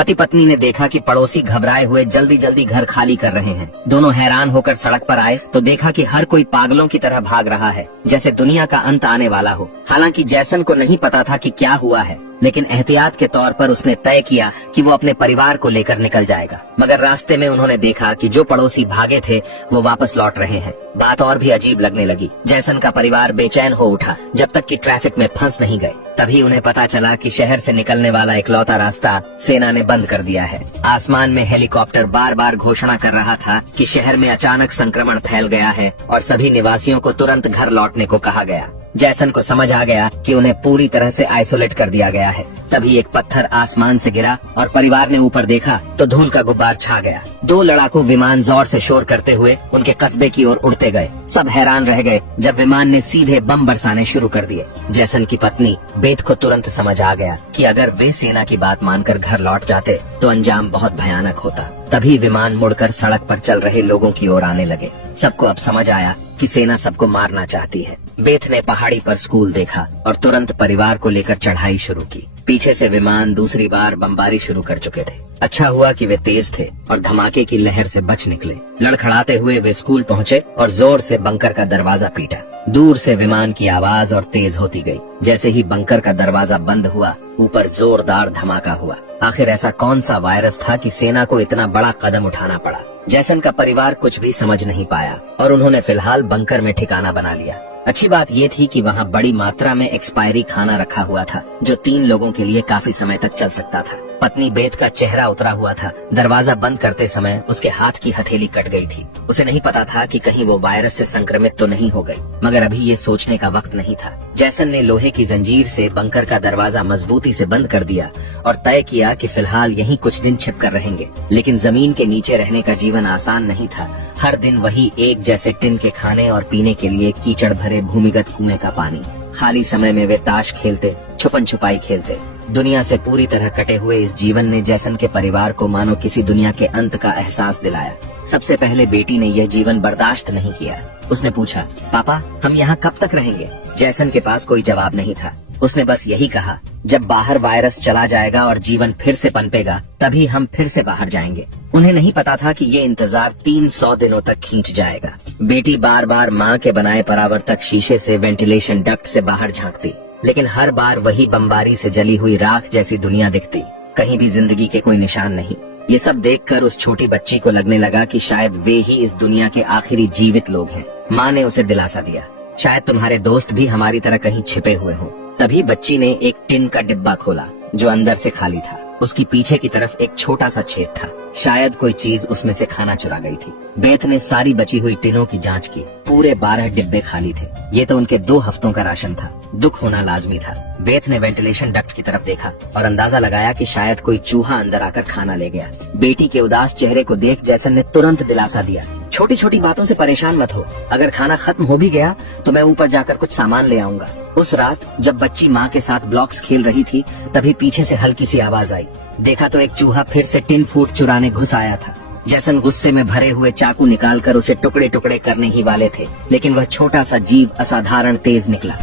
पति पत्नी ने देखा कि पड़ोसी घबराए हुए जल्दी जल्दी घर खाली कर रहे हैं। दोनों हैरान होकर सड़क पर आए तो देखा कि हर कोई पागलों की तरह भाग रहा है, जैसे दुनिया का अंत आने वाला हो। हालांकि जैसन को नहीं पता था कि क्या हुआ है, लेकिन एहतियात के तौर पर उसने तय किया कि वो अपने परिवार को लेकर निकल जाएगा। मगर रास्ते में उन्होंने देखा कि जो पड़ोसी भागे थे वो वापस लौट रहे हैं। बात और भी अजीब लगने लगी। जैसन का परिवार बेचैन हो उठा जब तक कि ट्रैफिक में फंस नहीं गए। तभी उन्हें पता चला कि शहर से निकलने वाला इकलौता रास्ता सेना ने बंद कर दिया है। आसमान में हेलीकॉप्टर बार बार घोषणा कर रहा था कि शहर में अचानक संक्रमण फैल गया है और सभी निवासियों को तुरंत घर लौटने को कहा गया। जैसन को समझ आ गया कि उन्हें पूरी तरह से आइसोलेट कर दिया गया है। तभी एक पत्थर आसमान से गिरा और परिवार ने ऊपर देखा तो धूल का गुब्बार छा गया। 2 लड़ाकू विमान जोर से शोर करते हुए उनके कस्बे की ओर उड़ते गए। सब हैरान रह गए जब विमान ने सीधे बम बरसाने शुरू कर दिए। जैसन की पत्नी बेथ को तुरंत समझ आ गया कि अगर वे सेना की बात मानकर घर लौट जाते तो अंजाम बहुत भयानक होता। तभी विमान मुड़कर सड़क पर चल रहे लोगों की ओर आने लगे। सबको अब समझ आया कि सेना सबको मारना चाहती है। बेथ ने पहाड़ी पर स्कूल देखा और तुरंत परिवार को लेकर चढ़ाई शुरू की। पीछे से विमान दूसरी बार बमबारी शुरू कर चुके थे। अच्छा हुआ कि वे तेज थे और धमाके की लहर से बच निकले। लड़खड़ाते हुए वे स्कूल पहुँचे और जोर से बंकर का दरवाजा पीटा। दूर से विमान की आवाज और तेज होती गई। जैसे ही बंकर का दरवाजा बंद हुआ, ऊपर जोरदार धमाका हुआ। आखिर ऐसा कौन सा वायरस था कि सेना को इतना बड़ा कदम उठाना पड़ा? जैसन का परिवार कुछ भी समझ नहीं पाया और उन्होंने फिलहाल बंकर में ठिकाना बना लिया। अच्छी बात ये थी कि वहाँ बड़ी मात्रा में एक्सपायरी खाना रखा हुआ था जो 3 लोगों के लिए काफी समय तक चल सकता था। पत्नी बेथ का चेहरा उतरा हुआ था। दरवाजा बंद करते समय उसके हाथ की हथेली कट गई थी। उसे नहीं पता था कि कहीं वो वायरस से संक्रमित तो नहीं हो गई, मगर अभी ये सोचने का वक्त नहीं था। जैसन ने लोहे की जंजीर से बंकर का दरवाजा मजबूती से बंद कर दिया और तय किया कि फिलहाल यहीं कुछ दिन छिप कर रहेंगे। लेकिन जमीन के नीचे रहने का जीवन आसान नहीं था। हर दिन वही एक जैसे टिन के खाने और पीने के लिए कीचड़ भरे भूमिगत कुएं का पानी। खाली समय में वे ताश खेलते, छुपन छुपाई खेलते। दुनिया से पूरी तरह कटे हुए इस जीवन ने जैसन के परिवार को मानो किसी दुनिया के अंत का एहसास दिलाया। सबसे पहले बेटी ने यह जीवन बर्दाश्त नहीं किया। उसने पूछा, पापा हम यहाँ कब तक रहेंगे? जैसन के पास कोई जवाब नहीं था। उसने बस यही कहा, जब बाहर वायरस चला जाएगा और जीवन फिर से पनपेगा तभी हम फिर से बाहर जाएंगे। उन्हें नहीं पता था कि ये इंतजार 300 दिनों तक खींच जाएगा। बेटी बार बार माँ के बनाए परावर्तक शीशे से वेंटिलेशन डक्ट से बाहर झांकती, लेकिन हर बार वही बमबारी से जली हुई राख जैसी दुनिया दिखती। कहीं भी जिंदगी के कोई निशान नहीं। ये सब देखकर उस छोटी बच्ची को लगने लगा कि शायद वे ही इस दुनिया के आखिरी जीवित लोग हैं। माँ ने उसे दिलासा दिया, शायद तुम्हारे दोस्त भी हमारी तरह कहीं छिपे हुए हों। तभी बच्ची ने एक टिन का डिब्बा खोला जो अंदर से खाली था। उसकी पीछे की तरफ एक छोटा सा छेद था। शायद कोई चीज उसमें से खाना चुरा गई थी। बेथ ने सारी बची हुई टिनों की जांच की। पूरे 12 डिब्बे खाली थे। ये तो उनके 2 हफ्तों का राशन था। दुख होना लाजमी था। बेथ ने वेंटिलेशन डक्ट की तरफ देखा और अंदाजा लगाया कि शायद कोई चूहा अंदर आकर खाना ले गया। बेटी के उदास चेहरे को देख जैसन ने तुरंत दिलासा दिया, छोटी छोटी बातों से परेशान मत हो। अगर खाना खत्म हो भी गया तो मैं ऊपर जाकर कुछ सामान ले आऊंगा। उस रात जब बच्ची माँ के साथ ब्लॉक्स खेल रही थी तभी पीछे से हल्की सी आवाज आई। देखा तो एक चूहा फिर से टिन फूड चुराने घुस आया था। जैसन गुस्से में भरे हुए चाकू निकालकर उसे टुकड़े टुकड़े करने ही वाले थे, लेकिन वह छोटा सा जीव असाधारण तेज निकला।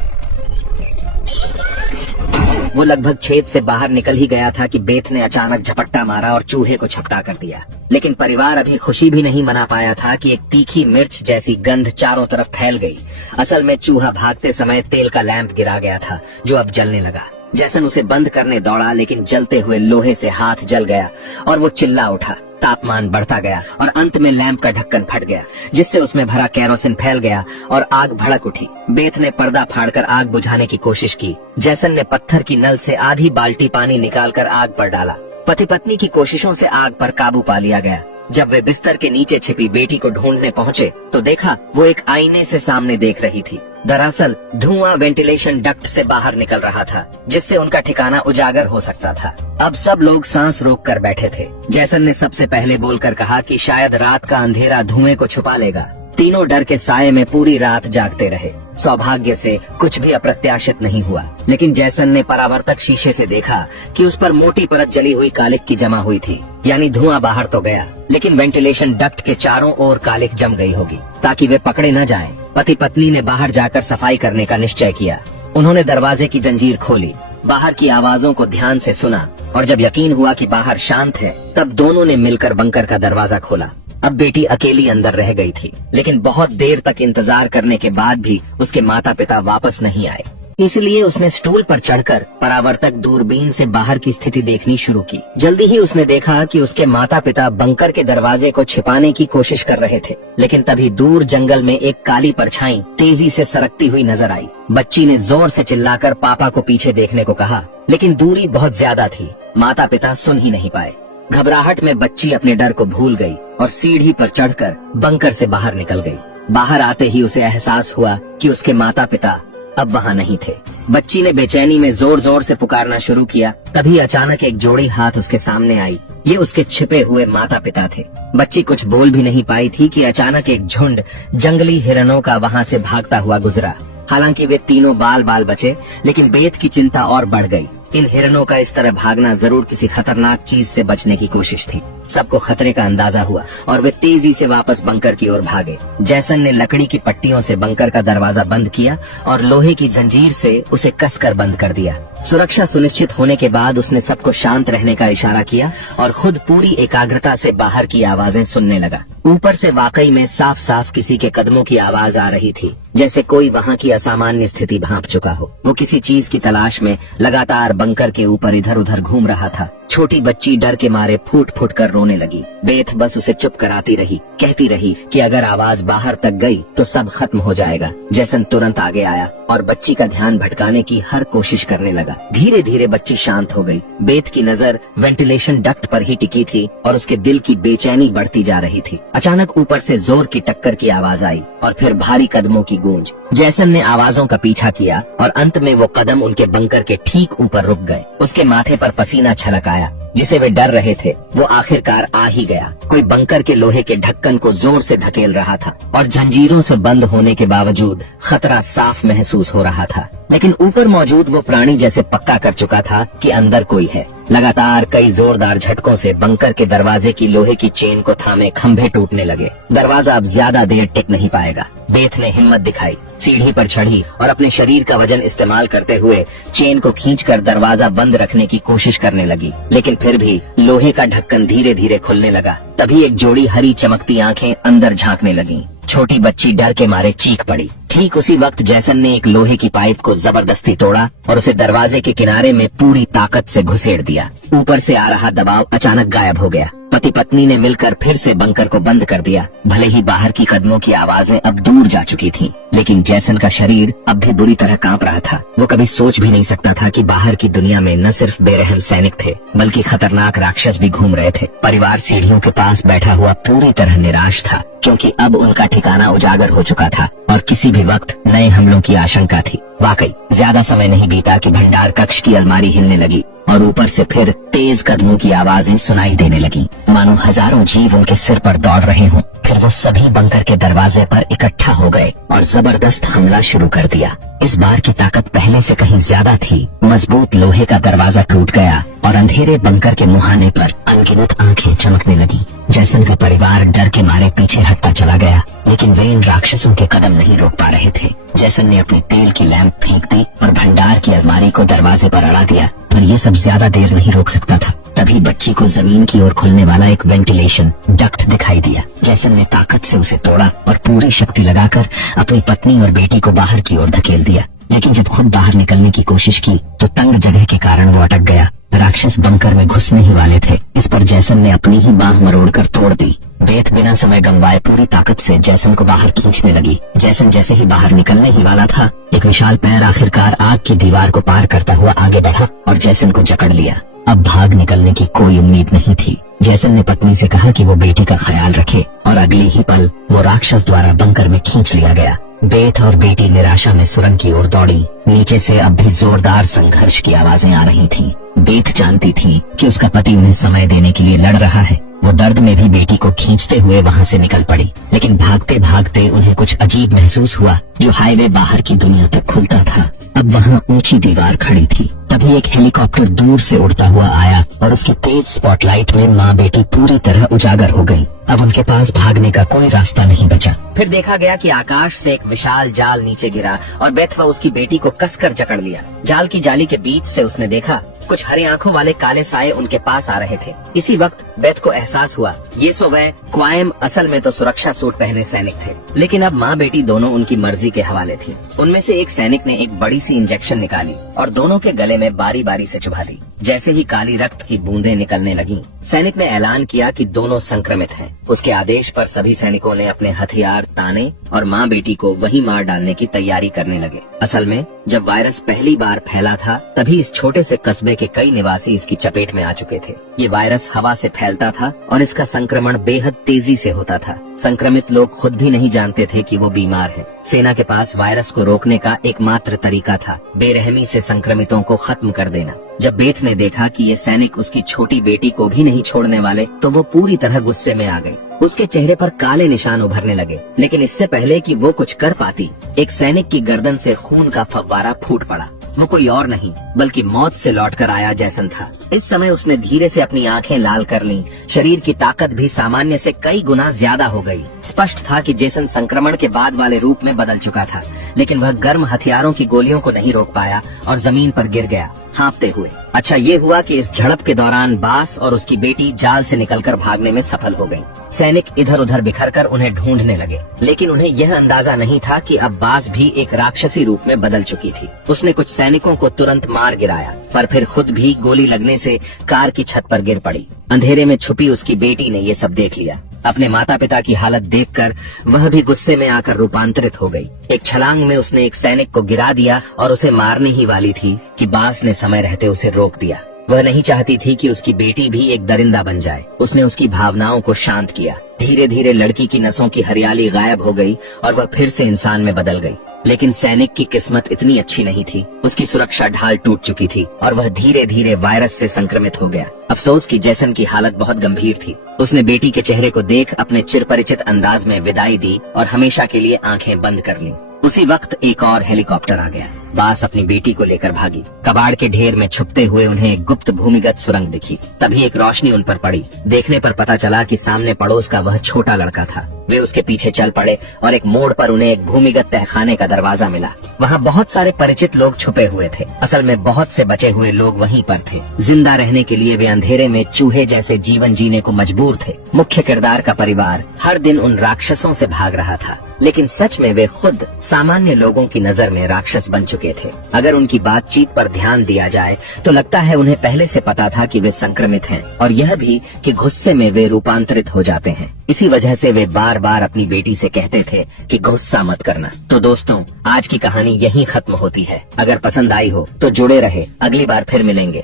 वो लगभग छेद से बाहर निकल ही गया था कि बेथ ने अचानक झपट्टा मारा और चूहे को झपटा कर दिया। लेकिन परिवार अभी खुशी भी नहीं मना पाया था कि एक तीखी मिर्च जैसी गंध चारों तरफ फैल गई। असल में चूहा भागते समय तेल का लैंप गिरा गया था जो अब जलने लगा। जैसन उसे बंद करने दौड़ा, लेकिन जलते हुए लोहे से हाथ जल गया और वो चिल्ला उठा। तापमान बढ़ता गया और अंत में लैंप का ढक्कन फट गया, जिससे उसमें भरा केरोसिन फैल गया और आग भड़क उठी। बेथ ने पर्दा फाड़कर आग बुझाने की कोशिश की। जैसन ने पत्थर की नल से आधी बाल्टी पानी निकालकर आग पर डाला। पति पत्नी की कोशिशों से आग पर काबू पा लिया गया। जब वे बिस्तर के नीचे छिपी बेटी को ढूंढने पहुँचे तो देखा वो एक आईने से सामने देख रही थी। दरअसल धुआं वेंटिलेशन डक्ट से बाहर निकल रहा था, जिससे उनका ठिकाना उजागर हो सकता था। अब सब लोग सांस रोक कर बैठे थे। जैसन ने सबसे पहले बोलकर कहा कि शायद रात का अंधेरा धुएं को छुपा लेगा। तीनों डर के साये में पूरी रात जागते रहे। सौभाग्य से कुछ भी अप्रत्याशित नहीं हुआ, लेकिन जैसन ने परावर्तक शीशे से देखा कि उस पर मोटी परत जली हुई कालिख की जमा हुई थी। यानी धुआं बाहर तो गया, लेकिन वेंटिलेशन डक्ट के चारों ओर कालिख जम गई होगी ताकि वे पकड़े न जाएं। पति पत्नी ने बाहर जाकर सफाई करने का निश्चय किया। उन्होंने दरवाजे की जंजीर खोली बाहर की आवाजों को ध्यान से सुना और जब यकीन हुआ कि बाहर शांत है, तब दोनों ने मिलकर बंकर का दरवाजा खोला। अब बेटी अकेली अंदर रह गई थी, लेकिन बहुत देर तक इंतजार करने के बाद भी उसके माता पिता वापस नहीं आए। इसलिए उसने स्टूल पर चढ़कर परावर्तक दूरबीन से बाहर की स्थिति देखनी शुरू की। जल्दी ही उसने देखा कि उसके माता पिता बंकर के दरवाजे को छिपाने की कोशिश कर रहे थे, लेकिन तभी दूर जंगल में एक काली परछाई तेजी से सरकती हुई नजर आई। बच्ची ने जोर से चिल्लाकर पापा को पीछे देखने को कहा, लेकिन दूरी बहुत ज्यादा थी, माता पिता सुन ही नहीं पाए। घबराहट में बच्ची अपने डर को भूल गई और सीढ़ी पर चढ़कर बंकर से बाहर निकल गई। बाहर आते ही उसे एहसास हुआ कि उसके माता पिता अब वहाँ नहीं थे। बच्ची ने बेचैनी में जोर जोर से पुकारना शुरू किया। तभी अचानक एक जोड़ी हाथ उसके सामने आई। ये उसके छिपे हुए माता पिता थे। बच्ची कुछ बोल भी नहीं पाई थी कि अचानक एक झुंड जंगली हिरणों का वहाँ से भागता हुआ गुजरा। हालांकि वे तीनों बाल बाल बचे, लेकिन बेत की चिंता और बढ़ गई। इन हिरणों का इस तरह भागना जरूर किसी खतरनाक चीज से बचने की कोशिश थी। सबको खतरे का अंदाजा हुआ और वे तेजी से वापस बंकर की ओर भागे। जैसन ने लकड़ी की पट्टियों से बंकर का दरवाजा बंद किया और लोहे की जंजीर से उसे कसकर बंद कर दिया। सुरक्षा सुनिश्चित होने के बाद उसने सबको शांत रहने का इशारा किया और खुद पूरी एकाग्रता से बाहर की आवाजें सुनने लगा। ऊपर से वाकई में साफ साफ किसी के कदमों की आवाज आ रही थी, जैसे कोई वहाँ की असामान्य स्थिति भांप चुका हो। वो किसी चीज की तलाश में लगातार बंकर के ऊपर इधर उधर घूम रहा था। छोटी बच्ची डर के मारे फूट फूट कर रोने लगी। बेथ बस उसे चुप कराती रही, कहती रही कि अगर आवाज बाहर तक गई तो सब खत्म हो जाएगा। जैसन तुरंत आगे आया और बच्ची का ध्यान भटकाने की हर कोशिश करने लगा। धीरे धीरे बच्ची शांत हो गई। बेथ की नजर वेंटिलेशन डक्ट पर ही टिकी थी और उसके दिल की बेचैनी बढ़ती जा रही थी। अचानक ऊपर से जोर की टक्कर की आवाज आई और फिर भारी कदमों की गूंज। जैसन ने आवाजों का पीछा किया और अंत में वो कदम उनके बंकर के ठीक ऊपर रुक गए। उसके माथे पर पसीना छलक आया। जिसे वे डर रहे थे वो आखिरकार आ ही गया। कोई बंकर के लोहे के ढक्कन को जोर से धकेल रहा था और जंजीरों से बंद होने के बावजूद खतरा साफ महसूस हो रहा था। लेकिन ऊपर मौजूद वो प्राणी जैसे पक्का कर चुका था कि अंदर कोई है। लगातार कई जोरदार झटकों से बंकर के दरवाजे की लोहे की चेन को थामे खंभे टूटने लगे। दरवाजा अब ज्यादा देर टिक नहीं पाएगा। बेथ ने हिम्मत दिखाई, सीढ़ी पर चढ़ी और अपने शरीर का वजन इस्तेमाल करते हुए चेन को खींचकर दरवाजा बंद रखने की कोशिश करने लगी। लेकिन फिर भी लोहे का ढक्कन धीरे धीरे खुलने लगा। तभी एक जोड़ी हरी चमकती आंखें अंदर झांकने लगीं। छोटी बच्ची डर के मारे चीख पड़ी। ठीक उसी वक्त जैसन ने एक लोहे की पाइप को जबरदस्ती तोड़ा और उसे दरवाजे के किनारे में पूरी ताकत से घुसेड़ दिया। ऊपर से आ रहा दबाव अचानक गायब हो गया। पति पत्नी ने मिलकर फिर से बंकर को बंद कर दिया। भले ही बाहर की कदमों की आवाजें अब दूर जा चुकी थीं, लेकिन जैसन का शरीर अब भी बुरी तरह कांप रहा था। वो कभी सोच भी नहीं सकता था कि बाहर की दुनिया में न सिर्फ बेरहम सैनिक थे, बल्कि खतरनाक राक्षस भी घूम रहे थे। परिवार सीढ़ियों के पास बैठा हुआ पूरी तरह निराश था, क्योंकि अब उनका ठिकाना उजागर हो चुका था और किसी भी वक्त नए हमलों की आशंका थी। वाकई ज्यादा समय नहीं बीता कि भंडार कक्ष की अलमारी हिलने लगी और ऊपर से फिर तेज कदमों की आवाजें सुनाई देने लगी, मानो हजारों जीव उनके सिर पर दौड़ रहे हों। फिर वो सभी बंकर के दरवाजे पर इकट्ठा हो गए और जबरदस्त हमला शुरू कर दिया। इस बार की ताकत पहले से कहीं ज्यादा थी। मजबूत लोहे का दरवाजा टूट गया और अंधेरे बंकर के मुहाने पर अनगिनत आंखें चमकने लगी। जैसन का परिवार डर के मारे पीछे हटता चला गया, लेकिन वे इन राक्षसों के कदम नहीं रोक पा रहे थे। जैसन ने अपनी तेल की लैंप फेंक दी और भंडार की अलमारी को दरवाजे पर अड़ा दिया, पर ये सब ज्यादा देर नहीं रोक सकता था। तभी बच्ची को जमीन की ओर खुलने वाला एक वेंटिलेशन डक्ट दिखाई दिया। जैसन ने ताकत से उसे तोड़ा और पूरी शक्ति लगाकर अपनी पत्नी और बेटी को बाहर की ओर धकेल दिया। लेकिन जब खुद बाहर निकलने की कोशिश की तो तंग जगह के कारण वो अटक गया। राक्षस बंकर में घुसने ही वाले थे। इस पर जैसन ने अपनी ही बाह मरोड़कर तोड़ दी। बेथ बिना समय गंवाए पूरी ताकत से जैसन को बाहर खींचने लगी। जैसन जैसे ही बाहर निकलने ही वाला था, एक विशाल पैर आखिरकार आग की दीवार को पार करता हुआ आगे बढ़ा और जैसन को जकड़ लिया। अब भाग निकलने की कोई उम्मीद नहीं थी। जैसन ने पत्नी से कहा कि वो बेटी का ख्याल रखे और अगली ही पल वो राक्षस द्वारा बंकर में खींच लिया गया। बेथ और बेटी निराशा में सुरंग की ओर दौड़ी। नीचे से अब भी जोरदार संघर्ष की आवाजें आ रही थीं। बेथ जानती थी कि उसका पति उन्हें समय देने के लिए लड़ रहा है। वो दर्द में भी बेटी को खींचते हुए वहाँ से निकल पड़ी। लेकिन भागते भागते उन्हें कुछ अजीब महसूस हुआ। जो हाईवे बाहर की दुनिया तक खुलता था, अब वहाँ ऊंची दीवार खड़ी थी तभी एक हेलीकॉप्टर दूर से उड़ता हुआ आया और उसकी तेज स्पॉटलाइट में माँ बेटी पूरी तरह उजागर हो गई। अब उनके पास भागने का कोई रास्ता नहीं बचा। फिर देखा गया कि आकाश से एक विशाल जाल नीचे गिरा और बेथ व उसकी बेटी को कसकर जकड़ लिया। जाल की जाली के बीच से उसने देखा कुछ हरे आंखों वाले काले साए उनके पास आ रहे थे। इसी वक्त बेथ को एहसास हुआ ये सो वह क्वाइम असल में तो सुरक्षा सूट पहने सैनिक थे, लेकिन अब माँ बेटी दोनों उनकी मर्जी के हवाले थी। उनमें से एक सैनिक ने एक बड़ी सी इंजेक्शन निकाली और दोनों के गले में बारी बारी से चुभा दी। जैसे ही काली रक्त की बूंदें निकलने लगीं, सैनिक ने ऐलान किया कि दोनों संक्रमित हैं। उसके आदेश पर सभी सैनिकों ने अपने हथियार ताने और माँ बेटी को वहीं मार डालने की तैयारी करने लगे। असल में जब वायरस पहली बार फैला था तभी इस छोटे से कस्बे के कई निवासी इसकी चपेट में आ चुके थे। ये वायरस हवा से फैलता था और इसका संक्रमण बेहद तेजी से होता था। संक्रमित लोग खुद भी नहीं जानते थे कि वो बीमार है। सेना के पास वायरस को रोकने का एकमात्र तरीका था बेरहमी से संक्रमितों को खत्म कर देना। जब बेथ ने देखा कि ये सैनिक उसकी छोटी बेटी को भी नहीं छोड़ने वाले तो वो पूरी तरह गुस्से में आ गई। उसके चेहरे पर काले निशान उभरने लगे, लेकिन इससे पहले कि वो कुछ कर पाती, एक सैनिक की गर्दन से खून का फव्वारा फूट पड़ा। वो कोई और नहीं बल्कि मौत से लौटकर आया जैसन था। इस समय उसने धीरे से अपनी आंखें लाल कर लीं। शरीर की ताकत भी सामान्य से कई गुना ज्यादा हो गई। स्पष्ट था कि जेसन संक्रमण के बाद वाले रूप में बदल चुका था, लेकिन वह गर्म हथियारों की गोलियों को नहीं रोक पाया और जमीन पर गिर गया हाँफते हुए। अच्छा ये हुआ कि इस झड़प के दौरान बास और उसकी बेटी जाल से निकलकर भागने में सफल हो गईं। सैनिक इधर उधर बिखरकर उन्हें ढूंढने लगे, लेकिन उन्हें यह अंदाजा नहीं था कि अब बास भी एक राक्षसी रूप में बदल चुकी थी। उसने कुछ सैनिकों को तुरंत मार गिराया, पर फिर खुद भी गोली लगने से कार की छत पर गिर पड़ी। अंधेरे में छुपी उसकी बेटी ने ये सब देख लिया। अपने माता पिता की हालत देखकर वह भी गुस्से में आकर रूपांतरित हो गई। एक छलांग में उसने एक सैनिक को गिरा दिया और उसे मारने ही वाली थी कि बास ने समय रहते उसे रोक दिया। वह नहीं चाहती थी कि उसकी बेटी भी एक दरिंदा बन जाए। उसने उसकी भावनाओं को शांत किया। धीरे धीरे लड़की की नसों की हरियाली गायब हो गई और वह फिर से इंसान में बदल गई। लेकिन सैनिक की किस्मत इतनी अच्छी नहीं थी। उसकी सुरक्षा ढाल टूट चुकी थी और वह धीरे धीरे वायरस से संक्रमित हो गया। अफसोस कि जैसन की हालत बहुत गंभीर थी। उसने बेटी के चेहरे को देख अपने चिरपरिचित अंदाज में विदाई दी और हमेशा के लिए आंखें बंद कर लीं। उसी वक्त एक और हेलीकॉप्टर आ गया। बास अपनी बेटी को लेकर भागी। कबाड़ के ढेर में छुपते हुए उन्हें एक गुप्त भूमिगत सुरंग दिखी। तभी एक रोशनी उन पर पड़ी। देखने पर पता चला कि सामने पड़ोस का वह छोटा लड़का था। वे उसके पीछे चल पड़े और एक मोड़ पर उन्हें एक भूमिगत तहखाने का दरवाजा मिला। वहाँ बहुत सारे परिचित लोग छुपे हुए थे। असल में बहुत से बचे हुए लोग वहीं पर थे। जिंदा रहने के लिए वे अंधेरे में चूहे जैसे जीवन जीने को मजबूर थे। मुख्य किरदार का परिवार हर दिन उन राक्षसों से भाग रहा था, लेकिन सच में वे खुद सामान्य लोगों की नजर में राक्षस बन चुके थे। अगर उनकी बातचीत पर ध्यान दिया जाए तो लगता है उन्हें पहले से पता था कि वे संक्रमित हैं और यह भी कि गुस्से में वे रूपांतरित हो जाते हैं। इसी वजह से वे बार बार अपनी बेटी से कहते थे कि गुस्सा मत करना। तो दोस्तों, आज की कहानी यहीं खत्म होती है। अगर पसंद आई हो तो जुड़े रहे, अगली बार फिर मिलेंगे।